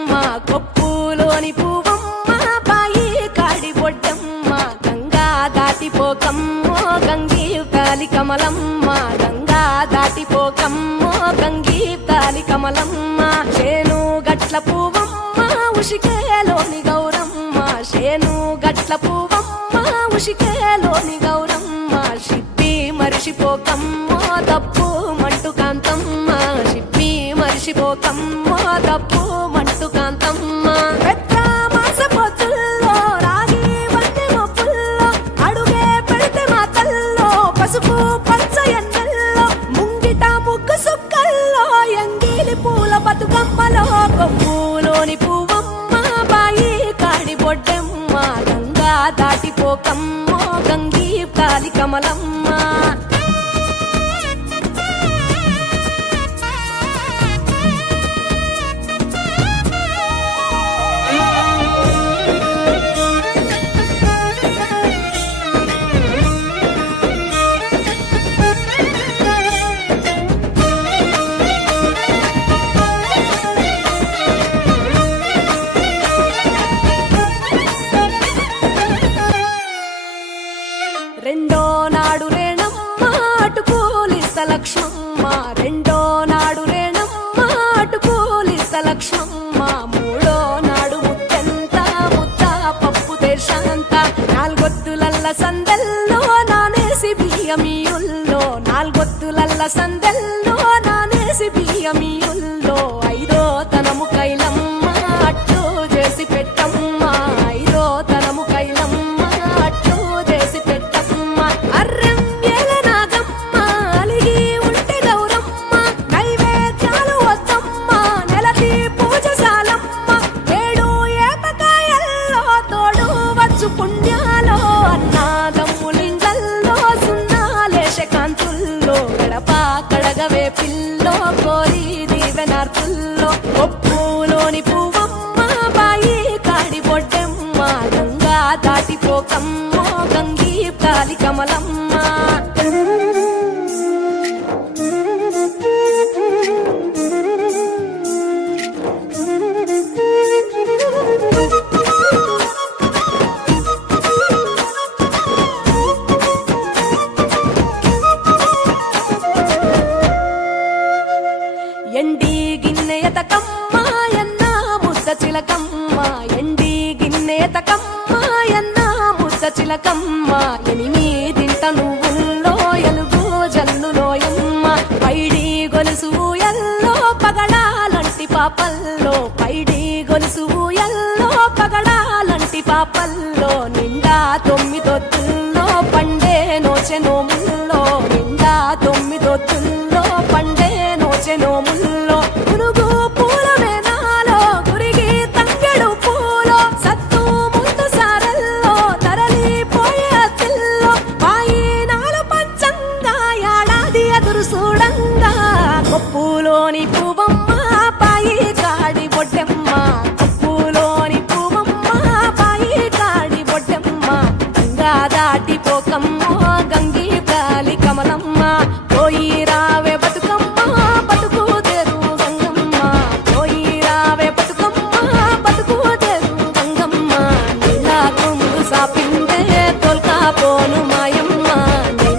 బొడ్డెమ్మ కొప్పులోని పువ్వమ్మ బాయి కాడి బొడ్డెమ్మ గంగా దాటిపోకమ్మో గంగీ తాలి కమలమ్మ గంగా దాటిపోకమ్మో గంగీ తాలి కమలమ్మ చేను గట్ల పువ్వమ్మ ఉషికేలోని గౌరమ్మ చేను గట్ల పువ్వమ్మ ఉషికేలోని గౌరమ్మ షిప్పి మరిషిపోకమ్మో తప్పు మంటు కాంతమ్మ షిప్పి మరిషిపోకమ్మో తప్పు మంటు కాంతమ్మ పెద్ద మాస పొత్తుల్లో రాగి వంటి మొప్పుల్లో అడుగే పెడితే మాతల్లో పసుపు పచ్చ ఎన్నెల్లో ముంగిట ముగ్గు సుక్కల్లో ఎంగిలి పూల బతుకమ్మలో కొమ్ములోని పువ్వమ్మ బాయి కాడి బొడ్డెమ్మ గంగా దాటిపోకమ్మో గంగీ తాలి కమలమ్మ రెండో నాడు రేణమ్మ అటు పోలిస్త లక్ష్మమ్మ రెండో నాడు రేణమ్మ అటు పోలిస్త లక్ష్మమ్మ మూడో నాడు ముత్తెంత ముద్ద పప్పు దేశంత నాలుగొత్తులల్ల సందెల్లో నానేసి బియ్యమియుల్లో నాలుగొత్తులల్ల సందెల్లో నానేసి బియ్యమియుల్లో ఐదో తనము కైలమ్మ అట్టు చేసి పెట్టమ్మ ఐదో తనము కైలమ్మ అట్టు చేసి పెట్టమ్మ అర్రం ఏల నాగమ్మ అలిగి ఉంటే గౌరమ్మ నైవేద్యాలు వద్దమ్మ నెలకి పూజశాలమ్మ ఏడు ఏపకాయల్లో తోడు వచ్చు పుణ్యాలో అన్నాదమ్ములింగల్లో సున్నాలేశ కాంతుల్లో గడప కడగవే పిల్లో కోరి దీవెనార్తుల్లో ఒప్పులోని పువ్వమ్మ బాయి కాడి బొడ్డెమ్మ గంగా దాటిపోకమ్మో గంగీ తాలి కమలమ్మ ఎండి గిన్నెయతకమ్మ ఎన్న ముద్ద చిలకమ్మ ఎండి గిన్నెయతకమ్మ ఎన్న ముద్ద చిలకమ్మ ఎనిమిదింట నువ్వుల్లో ఎలుగు జల్లులోయమ్మ పైడి గొలుసు ఎల్లో పగడాలంటి పాపల్లో పైడి గొలుసు ఎల్లో పగడాలంటి పాపల్లో నిండా తొమ్మిదొత్తుల్లో పండే నోచె నోముల్లో నిండా తొమ్మిదొత్తుల్లో పండే నోచె నోముల్లో పునుగు పూల వేనాలో గురిగి తంగెడు పూలో సత్తు ముందు సారల్లో తరలిపోయే అత్తిల్లో పాయినాలు పంచంగా ఏడాది ఎదురు చూడంగా కొప్పులోని పువ్వమ్మ పాయి కాడి బొడ్డెమ్మ కొప్పులోని పువ్వమ్మ పాయి కాడి బొడ్డెమ్మ గంగా దాటిపోకమ్మో